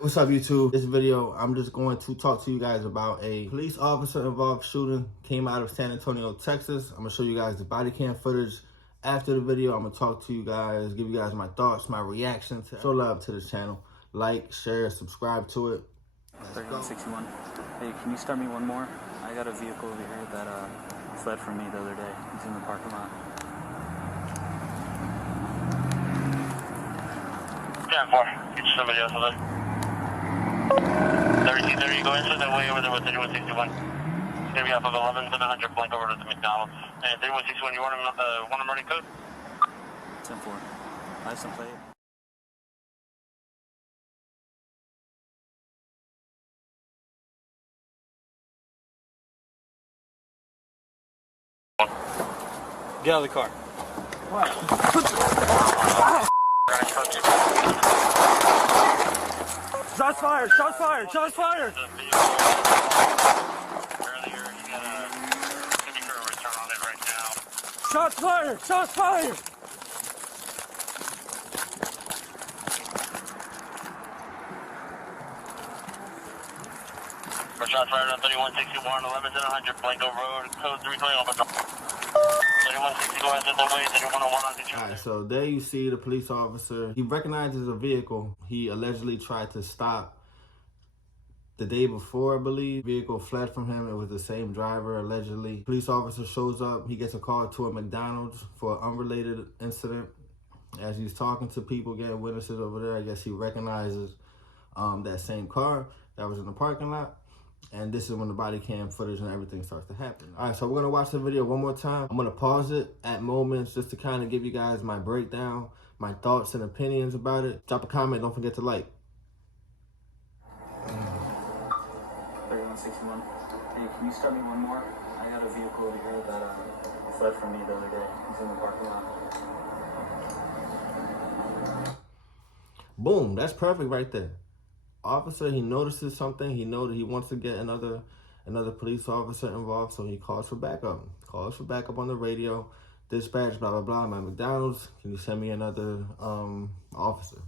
What's up, YouTube? This video, I'm just going to talk to you guys about a police officer involved shooting. Came out of San Antonio, Texas. I'm gonna show you guys the body cam footage. After the video, I'm gonna talk to you guys, give you guys my thoughts, my reactions. Show love to the channel. Like, share, subscribe to it. 3161. Hey, can you start me one more? I got a vehicle over here that fled from me the other day. He's in the parking lot. 10-4. Get you somebody else with it. 3230, go into the way over there with 3161. It's gonna be off of 11-700, blank over to the McDonald's. And 3161, you want him running code? 10-4. License plate. Get out of the car. Shots fired! Shots fired! Shots fired! Earlier, you got a return on it right now. Shots fired! Shots fired! For shots fired on 3161, 11-700, Blanco Road, code 320. 3160, go into the way, 3101 on the Alright, so there you see the police officer. He recognizes a vehicle he allegedly tried to stop the day before, I believe. The vehicle fled from him. It was the same driver, allegedly. Police officer shows up. He gets a call to a McDonald's for an unrelated incident. As he's talking to people, getting witnesses over there, I guess he recognizes that same car that was in the parking lot. And this is when the body cam footage and everything starts to happen. All right, so we're gonna watch the video one more time. I'm gonna pause it at moments just to kind of give you guys my breakdown, my thoughts and opinions about it. Drop a comment, don't forget to like. 3161. Hey, can you start me one more? I got a vehicle over here that fled from me the other day. He's in the parking lot. Boom, that's perfect right there. Officer, he notices something. He knows that he wants to get another police officer involved, so he calls for backup. Calls for backup on the radio. Dispatch, blah, blah, blah. I'm at McDonald's. Can you send me another officer?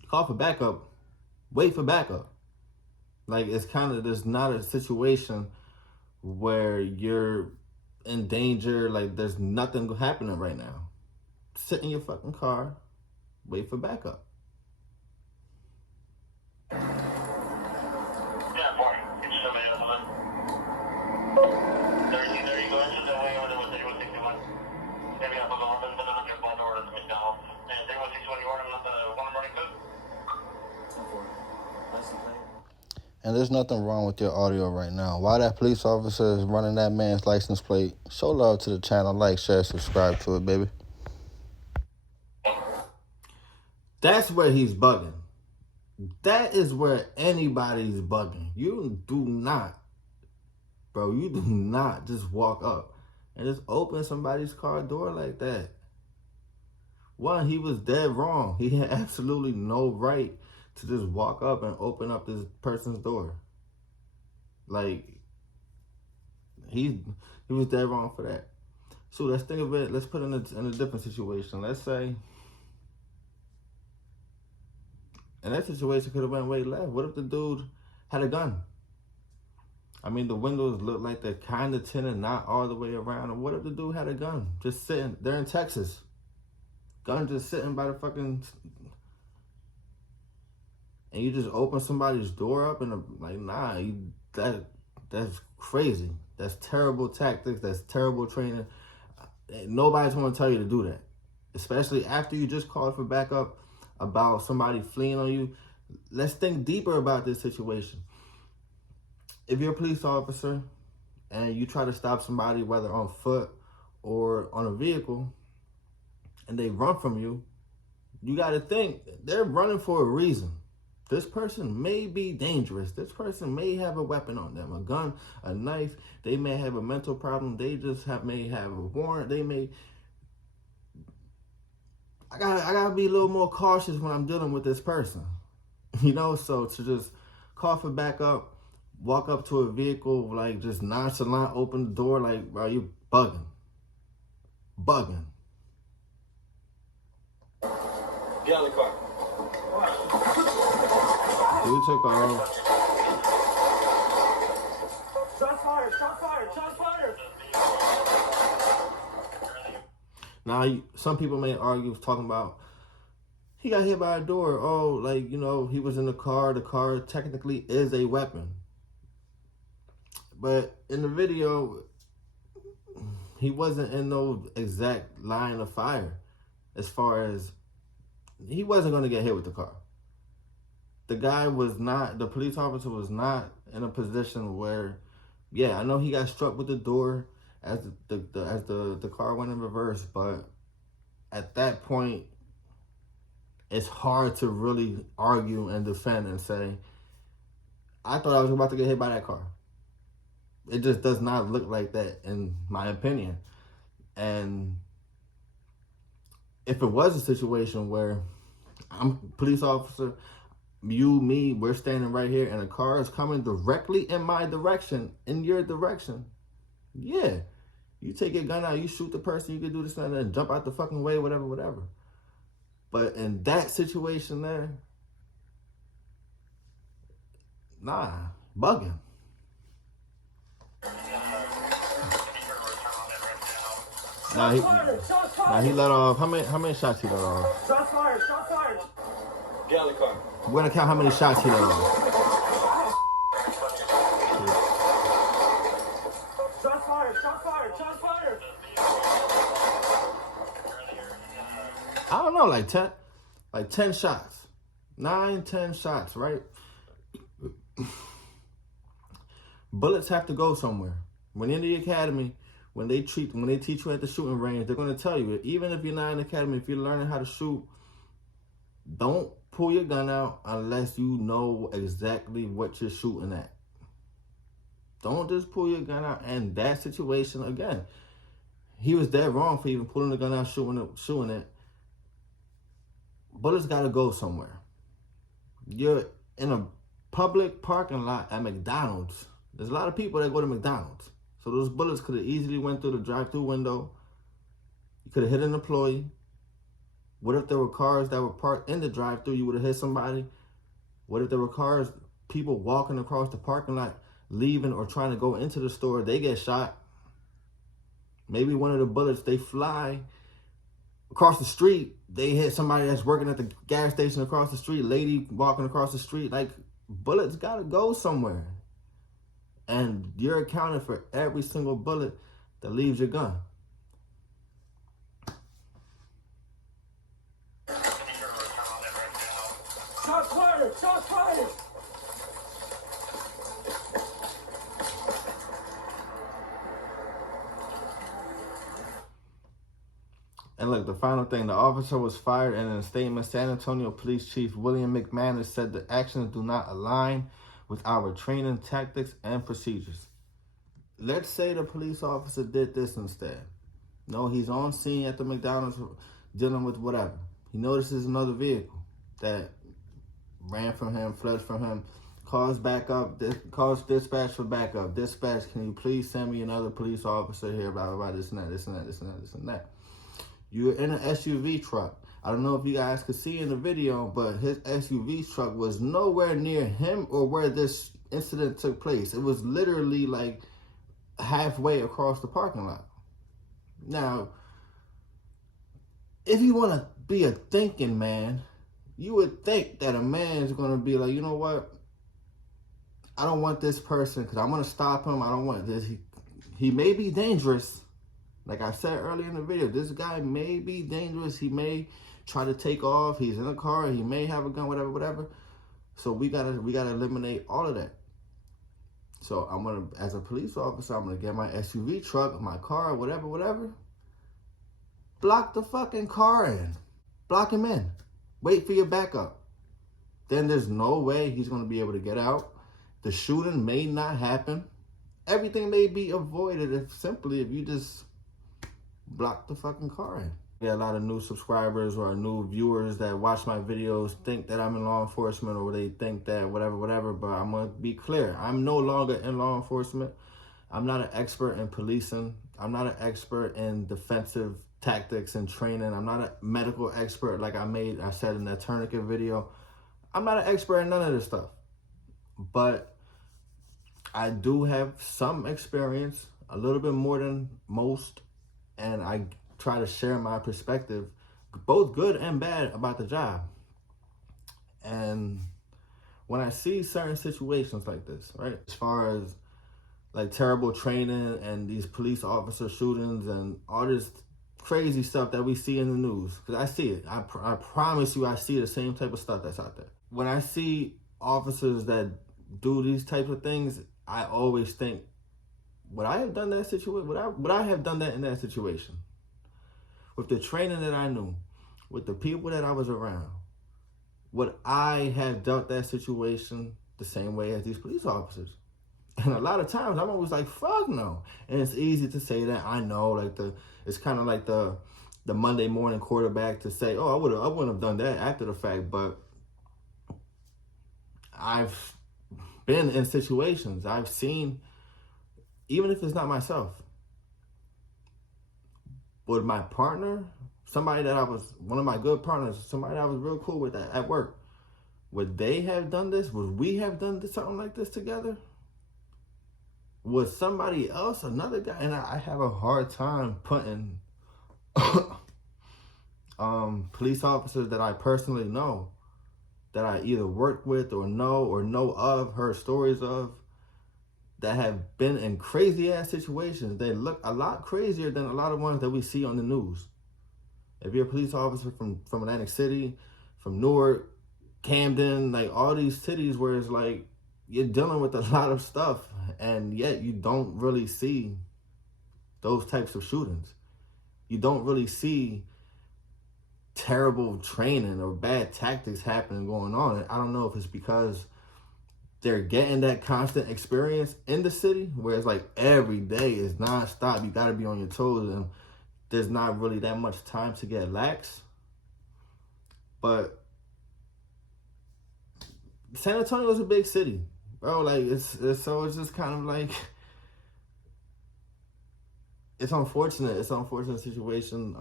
You call for backup. Wait for backup. Like, it's kind of, there's not a situation where you're in danger. Like, there's nothing happening right now. Sit in your fucking car. Wait for backup. And there's nothing wrong with your audio right now. While that police officer is running that man's license plate, show love to the channel. Like, share, subscribe to it, baby. That's where he's bugging. That is where anybody's bugging. You do not, bro, you do not just walk up and just open somebody's car door like that. One, he was dead wrong. He had absolutely no right to just walk up and open up this person's door. Like, he was dead wrong for that. So let's think of it, let's put it in a different situation. Let's say, and that situation could have went way left. What if the dude had a gun? I mean, the windows look like they're kind of tinted, not all the way around. And what if the dude had a gun just sitting? They're in Texas. Gun just sitting by the fucking, and you just open somebody's door up and like, nah, that's crazy. That's terrible tactics. That's terrible training. Nobody's going to tell you to do that, especially after you just called for backup about somebody fleeing on you. Let's think deeper about this situation. If you're a police officer and you try to stop somebody, whether on foot or on a vehicle, and they run from you, you got to think they're running for a reason. This person may be dangerous. This person may have a weapon on them, a gun, a knife. They may have a mental problem. They just may have a warrant. They may. I gotta be a little more cautious when I'm dealing with this person, you know. So to just call for backup, walk up to a vehicle like just nonchalant, open the door like, bro, you bugging. Get out of the car. Dude took off. Shots fired! Shots fired! Shots fired! Now, some people may argue, talking about, he got hit by a door. Oh, like, you know, he was in the car. The car technically is a weapon. But in the video, he wasn't in no exact line of fire. As far as, he wasn't going to get hit with the car. The guy was not, the police officer was not in a position where, yeah, I know he got struck with the door as the car went in reverse, but at that point, it's hard to really argue and defend and say, I thought I was about to get hit by that car. It just does not look like that, in my opinion. And if it was a situation where I'm a police officer, you, me, we're standing right here, and a car is coming directly in my direction, in your direction, yeah, you take your gun out, you shoot the person, you can do this and that, and jump out the fucking way, whatever. But in that situation there, nah, bugging. Nah, he let off. How many shots he let off? Shots fired! Shots fired! Get out of the car. We're gonna count how many shots he let off. Shots fired! Shots fired! Shots fired! I don't know, like 10 shots. 9, 10 shots, right? Bullets have to go somewhere. When in the academy, when they teach you at the shooting range, they're gonna tell you, even if you're not in the academy, if you're learning how to shoot, don't pull your gun out unless you know exactly what you're shooting at. Don't just pull your gun out. And that situation, again, he was dead wrong for even pulling the gun out, shooting it. Bullets gotta go somewhere. You're in a public parking lot at McDonald's. There's a lot of people that go to McDonald's. So those bullets could have easily went through the drive-through window. You could have hit an employee. What if there were cars that were parked in the drive-through? You would have hit somebody. What if there were cars, people walking across the parking lot, leaving or trying to go into the store, they get shot. Maybe one of the bullets, they fly across the street. They hit somebody that's working at the gas station across the street, lady walking across the street. Like, bullets gotta go somewhere. And you're accounting for every single bullet that leaves your gun. Shots fired! Shots fired! And look, the final thing, the officer was fired, and in a statement, San Antonio Police Chief William McManus said the actions do not align with our training tactics and procedures. Let's say the police officer did this instead. No, he's on scene at the McDonald's dealing with whatever. He notices another vehicle that ran from him, fled from him, calls backup, calls dispatch for backup. Dispatch, can you please send me another police officer here, blah, blah, blah, this and that, this and that, this and that, this and that. You're in an SUV truck. I don't know if you guys could see in the video, but his SUV truck was nowhere near him or where this incident took place. It was literally like halfway across the parking lot. Now, if you want to be a thinking man, you would think that a man is going to be like, you know what? I don't want this person because I'm going to stop him. I don't want this. He may be dangerous. Like I said earlier in the video, this guy may be dangerous. He may try to take off. He's in a car. He may have a gun, whatever. So we gotta eliminate all of that. So I'm gonna, as a police officer, I'm gonna get my SUV truck, my car, whatever. Block the fucking car in. Block him in. Wait for your backup. Then there's no way he's gonna be able to get out. The shooting may not happen. Everything may be avoided if you just block the fucking car in. We got a lot of new subscribers or new viewers that watch my videos think that I'm in law enforcement, or they think that whatever, but I'm gonna be clear. I'm no longer in law enforcement. I'm not an expert in policing. I'm not an expert in defensive tactics and training. I'm not a medical expert like I said in that tourniquet video. I'm not an expert in none of this stuff. but I do have some experience, a little bit more than most, and I try to share my perspective, both good and bad, about the job. And when I see certain situations like this, right, as far as like terrible training and these police officer shootings and all this crazy stuff that we see in the news, because I see it. I promise you, I see the same type of stuff that's out there. When I see officers that do these types of things, I always think, would I have done that situation? Would I have done that in that situation? With the training that I knew, with the people that I was around, would I have dealt that situation the same way as these police officers? And a lot of times I'm always like, fuck no. And it's easy to say that. I know, like it's kind of like the Monday morning quarterback to say, oh, I wouldn't have done that after the fact. But I've been in situations, I've seen, even if it's not myself, would my partner, somebody that one of my good partners, somebody that I was real cool with at work, would they have done this? Would we have done something like this together? Would somebody else, another guy? And I have a hard time putting police officers that I personally know, that I either work with or know of, heard stories of, that have been in crazy ass situations. They look a lot crazier than a lot of ones that we see on the news. If you're a police officer from Atlantic City, from Newark, Camden, like all these cities where it's like you're dealing with a lot of stuff, and yet you don't really see those types of shootings. You don't really see terrible training or bad tactics happening going on. And I don't know if it's because they're getting that constant experience in the city where it's like every day is nonstop. You got to be on your toes, and there's not really that much time to get lax. But San Antonio is a big city, bro. Like it's just kind of like, it's unfortunate. It's an unfortunate situation.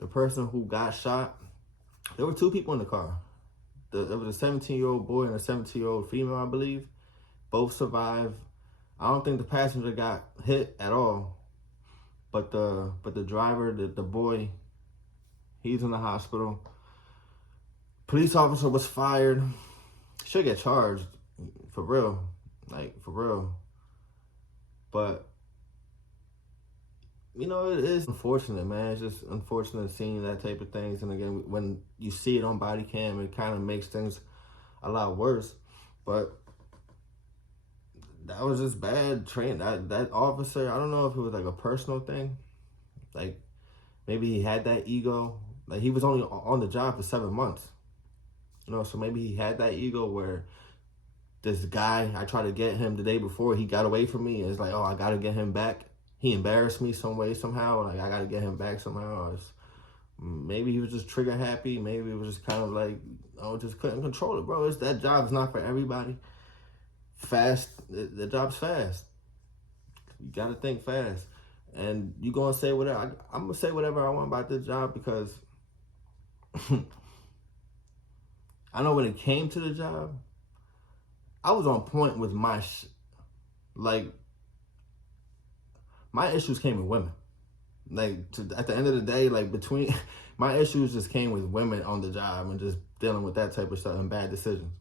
The person who got shot, there were two people in the car. There was a 17-year-old boy and a 17-year-old female, I believe. Both survived. I don't think the passenger got hit at all, but the driver, the boy, he's in the hospital. Police officer was fired. Should get charged, for real, like for real. But you know, it is unfortunate, man. It's just unfortunate seeing that type of things. And again, when you see it on body cam, it kind of makes things a lot worse. But that was just bad training. That officer, I don't know if it was like a personal thing. Like maybe he had that ego. Like he was only on the job for 7 months. You know, so maybe he had that ego where this guy, I tried to get him the day before, he got away from me. And it's like, oh, I got to get him back. He embarrassed me some way, somehow. Like, I got to get him back somehow. Maybe he was just trigger happy. Maybe it was just kind of like, oh, just couldn't control it, bro. That job's not for everybody. Fast, the job's fast. You got to think fast. And you going to say whatever. I'm going to say whatever I want about this job because I know when it came to the job, I was on point with my my issues came with women. Like, at the end of the day, like, between my issues just came with women on the job and just dealing with that type of stuff and bad decisions.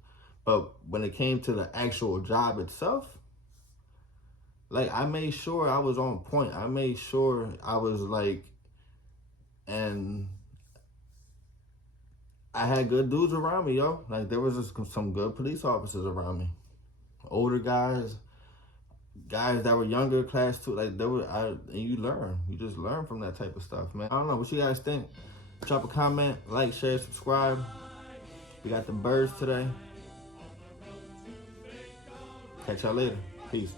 But when it came to the actual job itself, like, I made sure I was on point. I made sure I was like, and I had good dudes around me, yo. Like, there was just some good police officers around me. Older guys that were younger, class 2, like and you just learn from that type of stuff, man. I don't know, what you guys think? Drop a comment, like, share, subscribe. We got the birds today. Catch y'all later. Peace.